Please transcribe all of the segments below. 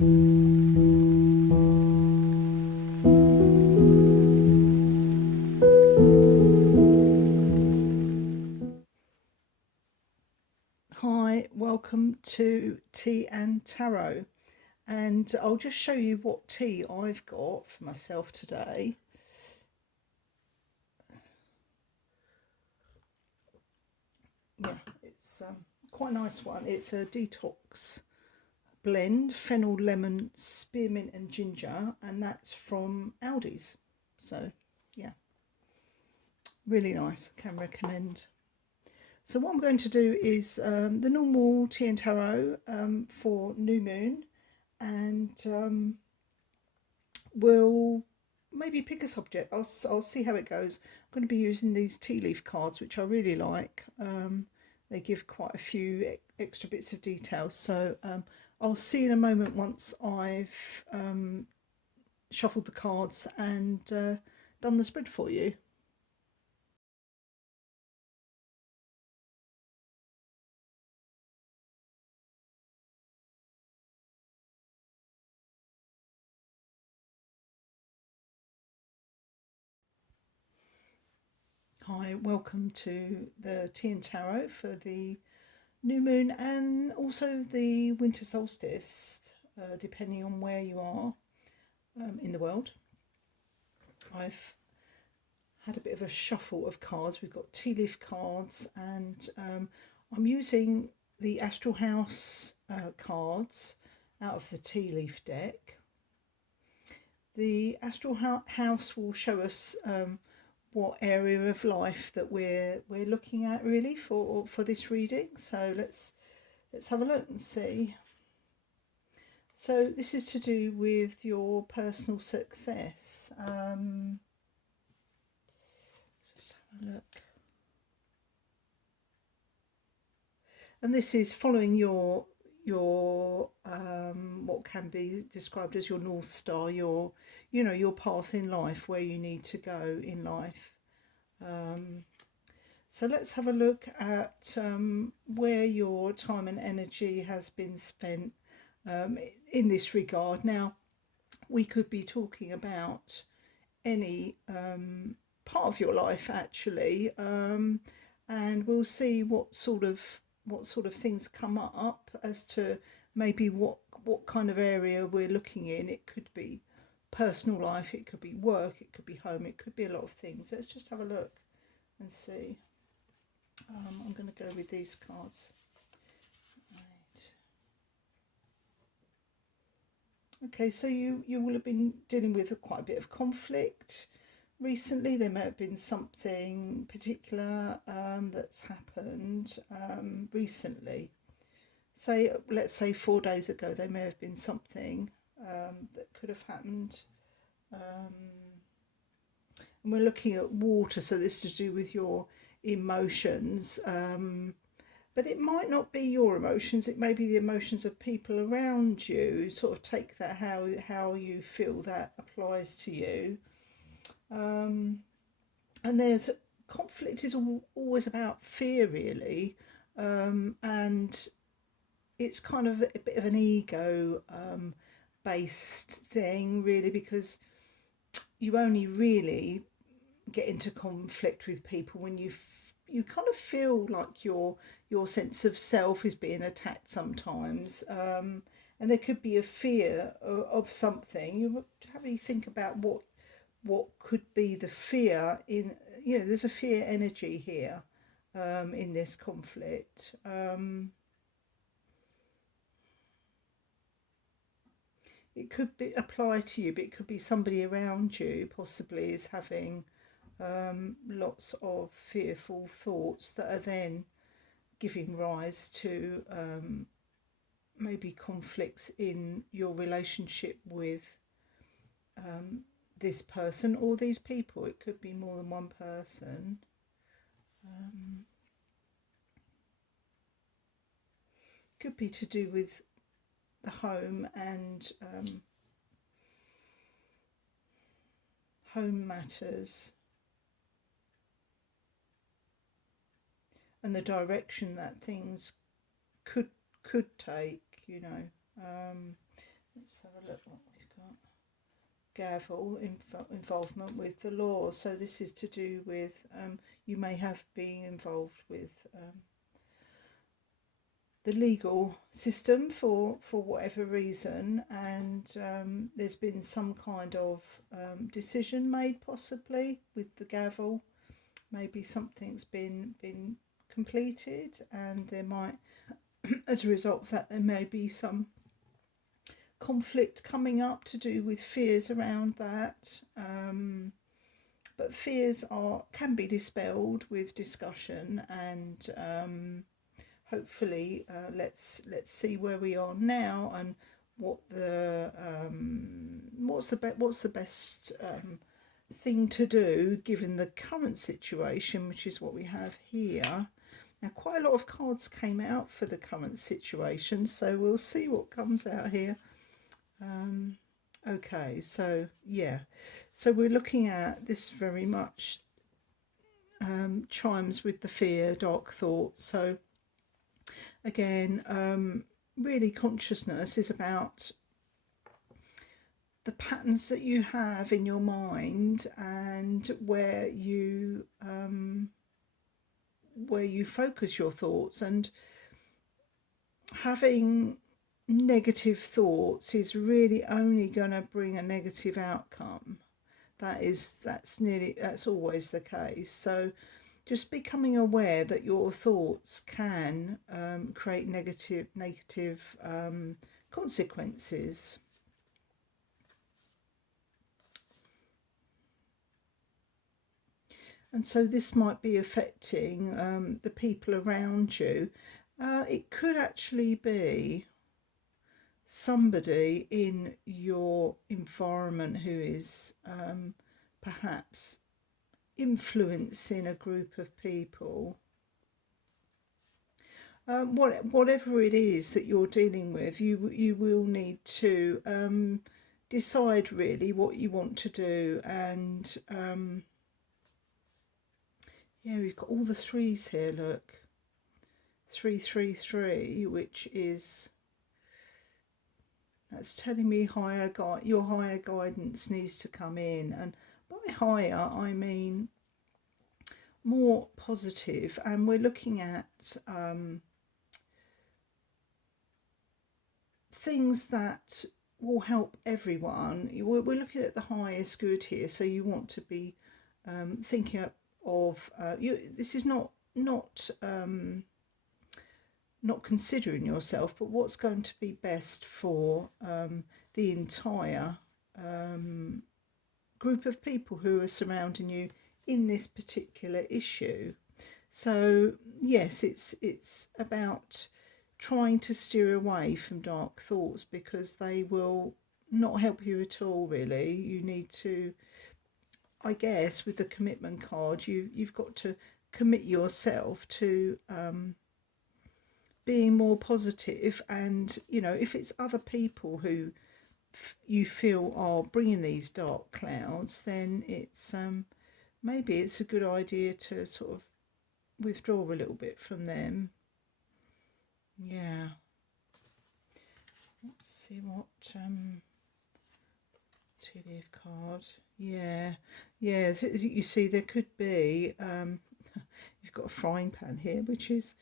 Hi, welcome to T.E.A. Tarot, and I'll just show you what tea I've got for myself today. Yeah, it's quite a nice one. It's a detox blend, fennel, lemon, spearmint and ginger, and that's from Aldi's. So yeah, really nice, can recommend. So what I'm going to do is the normal T.E.A. Tarot for new moon, and we'll maybe pick a subject. I'll see how it goes. I'm going to be using these tea leaf cards, which I really like. They give quite a few extra bits of detail. So I'll see in a moment once I've shuffled the cards and done the spread for you. Hi, welcome to the T.E.A. Tarot for the new moon and also the winter solstice, depending on where you are in the world. I've had a bit of a shuffle of cards. We've got tea leaf cards, and I'm using the Astral House cards out of the tea leaf deck. The Astral House will show us what area of life that we're looking at really for this reading. So let's have a look and see. So this is to do with your personal success. Just have a look. And this is following your what can be described as your North Star, your path in life, where you need to go in life. So let's have a look at where your time and energy has been spent in this regard. Now, we could be talking about any part of your life actually, and we'll see what sort of things come up as to maybe what kind of area we're looking in. It could be personal life, it could be work, it could be home, it could be a lot of things. Let's just have a look and see. I'm going to go with these cards. Right. Okay, so you will have been dealing with quite a bit of conflict recently. There may have been something particular that's happened recently. Let's say 4 days ago, there may have been something that could have happened. And we're looking at water, so this is to do with your emotions. But it might not be your emotions, it may be the emotions of people around you. Sort of take that how you feel that applies to you. And there's conflict is always about fear really, and it's kind of a bit of an ego based thing really, because you only really get into conflict with people when you kind of feel like your sense of self is being attacked sometimes, and there could be a fear of something. You have to think about what could be the fear in, there's a fear energy here in this conflict. It could be apply to you, but it could be somebody around you possibly is having lots of fearful thoughts that are then giving rise to maybe conflicts in your relationship with this person or these people. It could be more than one person. Could be to do with the home and home matters and the direction that things could take. Let's have a look what we've got. Gavel, involvement with the law. So this is to do with, you may have been involved with the legal system for whatever reason, and there's been some kind of decision made, possibly with the gavel. Maybe something's been completed, and there might, as a result of that, there may be some conflict coming up to do with fears around that. But fears can be dispelled with discussion, and hopefully let's see where we are now, and what's the best thing to do given the current situation, which is what we have here. Now, quite a lot of cards came out for the current situation, so we'll see what comes out here. Okay, so yeah, so we're looking at this very much chimes with the fear, dark thoughts. So again, really consciousness is about the patterns that you have in your mind, and where you focus your thoughts. And having negative thoughts is really only going to bring a negative outcome. That's always the case. So just becoming aware that your thoughts can create negative consequences. And so this might be affecting the people around you. It could actually be somebody in your environment who is perhaps influencing a group of people. Whatever it is that you're dealing with, you will need to decide really what you want to do. And yeah, we've got all the threes here, look. 333, which is, that's telling me your higher guidance needs to come in. And by higher, I mean more positive. And we're looking at things that will help everyone. We're looking at the highest good here. So you want to be thinking of this is not considering yourself, but what's going to be best for the entire group of people who are surrounding you in this particular issue. So yes, it's about trying to steer away from dark thoughts, because they will not help you at all, really. You need to, I guess, with the commitment card, you've got to commit yourself to being more positive. And if it's other people who you feel are bringing these dark clouds, then it's maybe it's a good idea to sort of withdraw a little bit from them. Yeah, let's see what T.E.A card. Yeah, so you see, there could be you've got a frying pan here, which is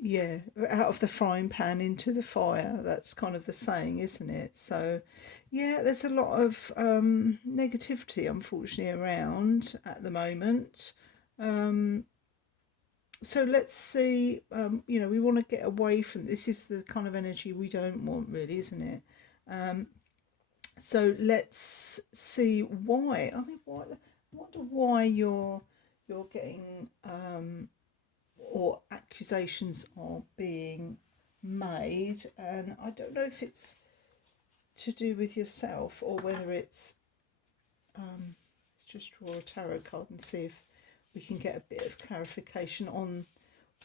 yeah, out of the frying pan into the fire. That's kind of the saying, isn't it? So yeah, there's a lot of negativity, unfortunately, around at the moment. So let's see, we want to get away from this. Is the kind of energy we don't want, really, isn't it? So let's see why. I wonder why you're getting or accusations are being made, and I don't know if it's to do with yourself or whether it's let's just draw a tarot card and see if we can get a bit of clarification on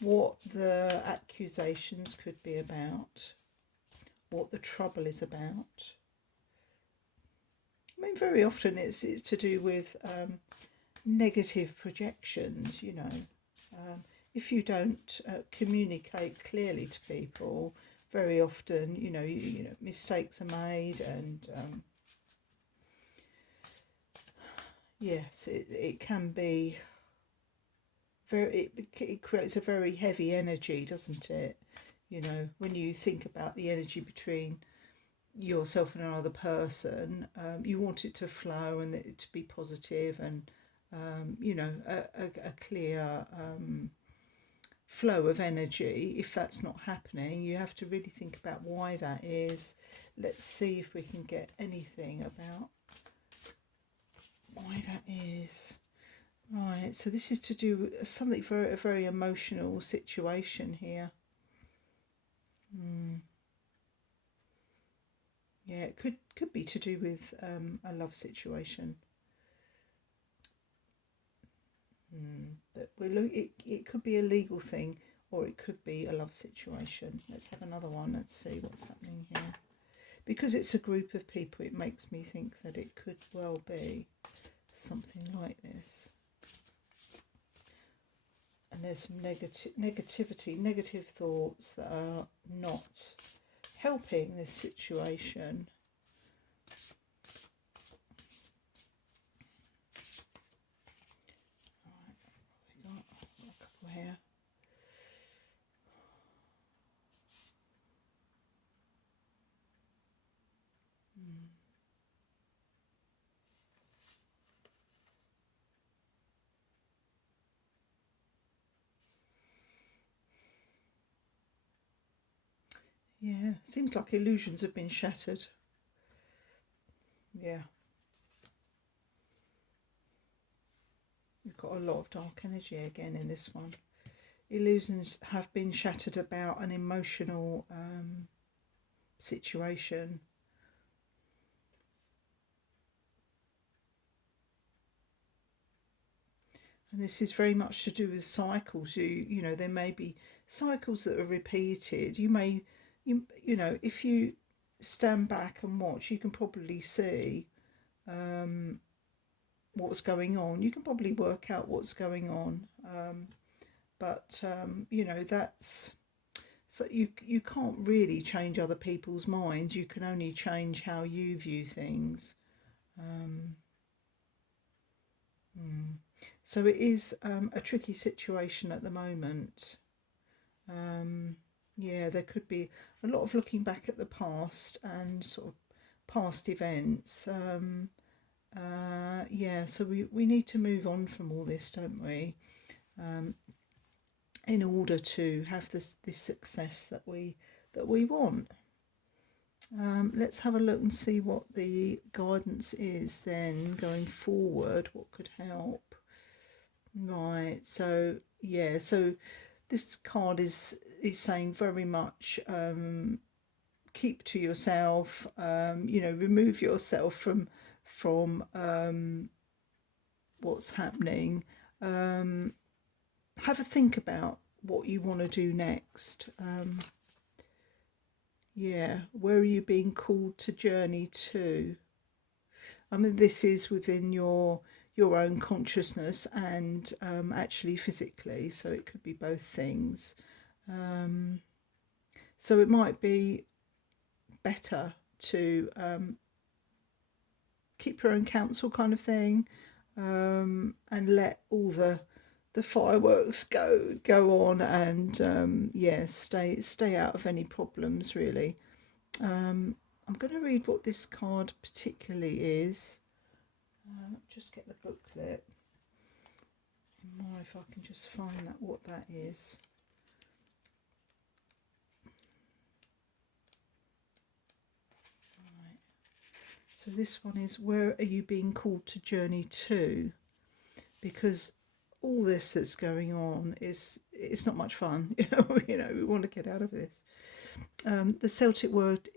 what the accusations could be about, what the trouble is about. I mean, very often it's to do with negative projections. If you don't communicate clearly to people, very often, mistakes are made, and yes, it can be very, it creates a very heavy energy, doesn't it? When you think about the energy between yourself and another person, you want it to flow and it to be positive, and a clear flow of energy. If that's not happening, you have to really think about why that is. Let's see if we can get anything about why that is. Right, so this is to do with something a very emotional situation here. Yeah, it could be to do with a love situation. But it could be a legal thing, or it could be a love situation. Let's have another one. Let's see what's happening here. Because it's a group of people, it makes me think that it could well be something like this. And there's some negativity, negative thoughts that are not helping this situation. Right, we got a couple here. Yeah, seems like illusions have been shattered. Yeah. You've got a lot of dark energy again in this one. Illusions have been shattered about an emotional situation. And this is very much to do with cycles. There may be cycles that are repeated. If you stand back and watch, you can probably see what's going on. You can probably work out what's going on. That's... So you can't really change other people's minds. You can only change how you view things. So it is a tricky situation at the moment. Yeah, there could be a lot of looking back at the past and sort of past events. Yeah, so we need to move on from all this, don't we? In order to have this success that we want. Let's have a look and see what the guidance is then going forward. What could help? Right, so yeah, so this card is saying very much keep to yourself, remove yourself from what's happening. Have a think about what you want to do next. Yeah, where are you being called to journey to? I mean, this is within your own consciousness and actually physically, so it could be both things. So it might be better to keep your own counsel, kind of thing, and let all the fireworks go on, and stay out of any problems, really. I'm going to read what this card particularly is. Just get the booklet. If I can just find what that is. Right. So this one is, where are you being called to journey to? Because all this that's going on it's not much fun. We want to get out of this. The Celtic word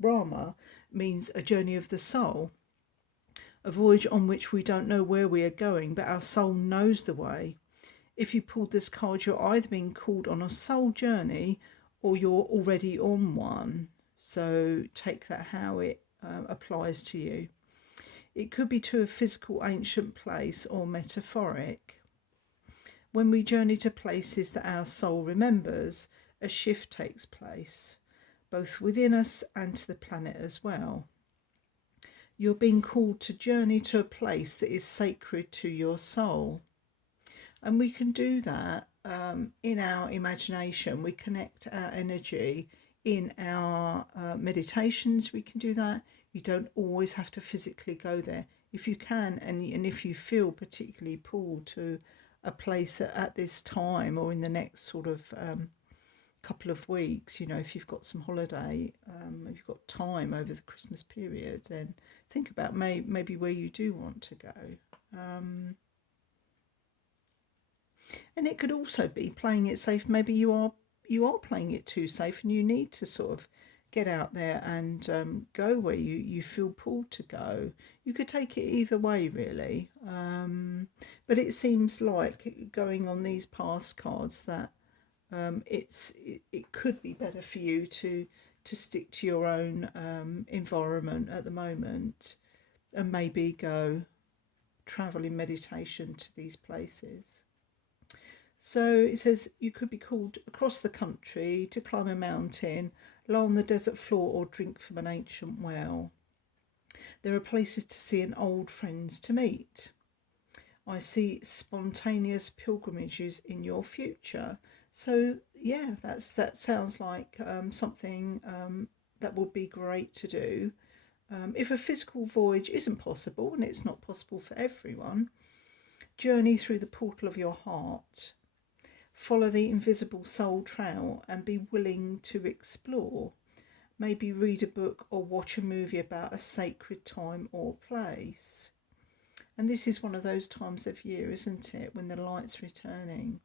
Rama means a journey of the soul, a voyage on which we don't know where we are going, but our soul knows the way. If you pulled this card, you're either being called on a soul journey or you're already on one. So take that how it applies to you. It could be to a physical ancient place or metaphoric. When we journey to places that our soul remembers, a shift takes place, both within us and to the planet as well. You're being called to journey to a place that is sacred to your soul. And we can do that in our imagination. We connect our energy in our meditations. We can do that. You don't always have to physically go there. If you can, and if you feel particularly pulled to a place at this time or in the next sort of couple of weeks, you know, if you've got some holiday, if you've got time over the Christmas period, then think about maybe where you do want to go. And it could also be playing it safe. Maybe you are playing it too safe, and you need to sort of get out there and go where you feel pulled to go. You could take it either way, really. But it seems like, going on these past cards, that it could be better for you to stick to your own environment at the moment, and maybe go travel in meditation to these places. So it says you could be called across the country to climb a mountain, lie on the desert floor, or drink from an ancient well. There are places to see and old friends to meet. I see spontaneous pilgrimages in your future. So yeah, that sounds like something that would be great to do. If a physical voyage isn't possible, and it's not possible for everyone, journey through the portal of your heart. Follow the invisible soul trail and be willing to explore. Maybe read a book or watch a movie about a sacred time or place. And this is one of those times of year, isn't it, when the light's returning.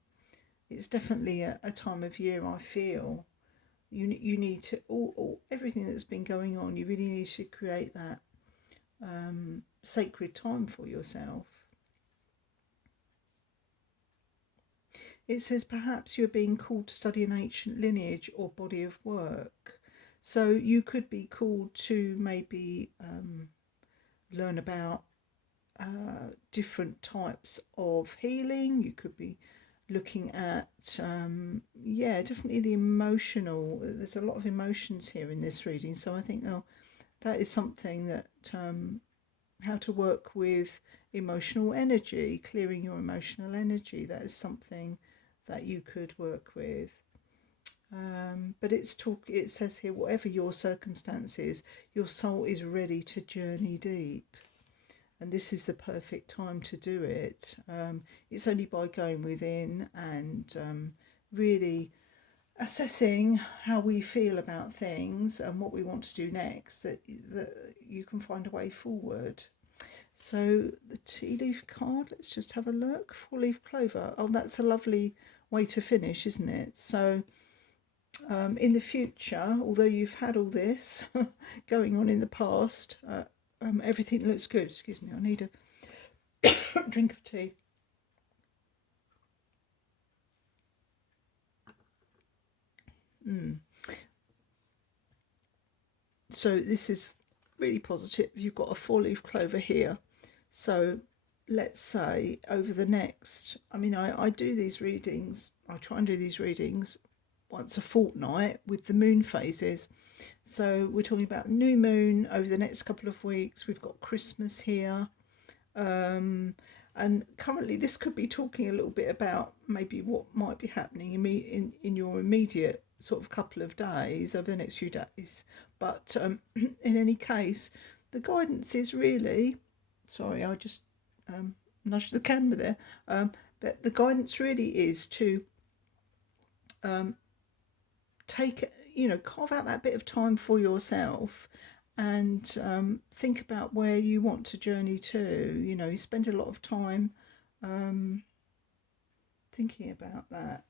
It's definitely a time of year, I feel. You need to, everything that's been going on, you really need to create that sacred time for yourself. It says perhaps you're being called to study an ancient lineage or body of work. So you could be called to maybe learn about different types of healing. You could be looking at, definitely the emotional. There's a lot of emotions here in this reading. So I think, that is something that, how to work with emotional energy, clearing your emotional energy. That is something that you could work with. But it says here, whatever your circumstances, your soul is ready to journey deep. And this is the perfect time to do it. It's only by going within and really assessing how we feel about things and what we want to do next that you can find a way forward. So the tea leaf card, let's just have a look. 4-leaf clover. Oh, that's a lovely way to finish, isn't it? So in the future, although you've had all this going on in the past, everything looks good. Excuse me, I need a drink of tea. So this is really positive. You've got a 4-leaf clover here. So let's say over the next, I do these readings, I try and do these readings once a fortnight with the moon phases. So we're talking about new moon over the next couple of weeks. We've got Christmas here. And currently this could be talking a little bit about maybe what might be happening in your immediate sort of couple of days, over the next few days. But in any case, the guidance is really, sorry, I just nudged the camera there, but the guidance really is to carve out that bit of time for yourself and think about where you want to journey to. You spend a lot of time thinking about that.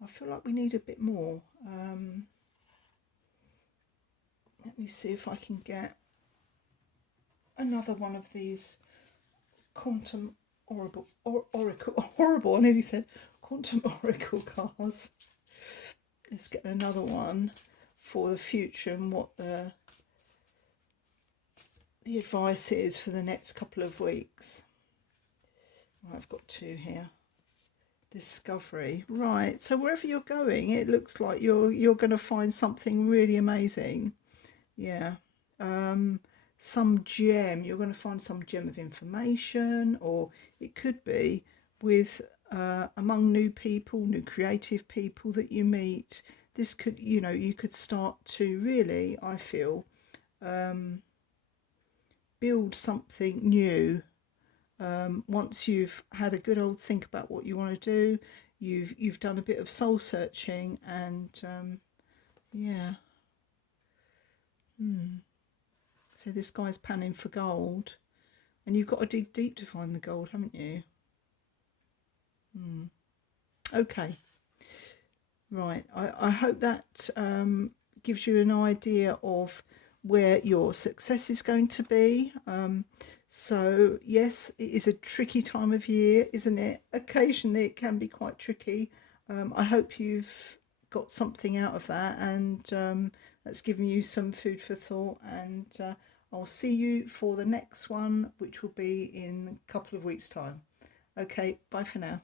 I feel like we need a bit more. Let me see if I can get another one of these quantum oracle, I nearly said quantum oracle cards. Let's get another one for the future and what the advice is for the next couple of weeks. I've got two here. Discovery. Right. So wherever you're going, it looks like you're going to find something really amazing. Yeah. Um, some gem. You're going to find some gem of information, or it could be with among new people, new creative people that you meet. This could, you could start to really, I feel, um, build something new. Once you've had a good old think about what you want to do, you've done a bit of soul searching, and yeah. Hmm. So this guy's panning for gold, and you've got to dig deep to find the gold, haven't you? Hmm. Okay, right. I hope that gives you an idea of where your success is going to be. So yes, it is a tricky time of year, isn't it? Occasionally it can be quite tricky. I hope you've got something out of that, and that's given you some food for thought. And I'll see you for the next one, which will be in a couple of weeks' time. Okay, bye for now.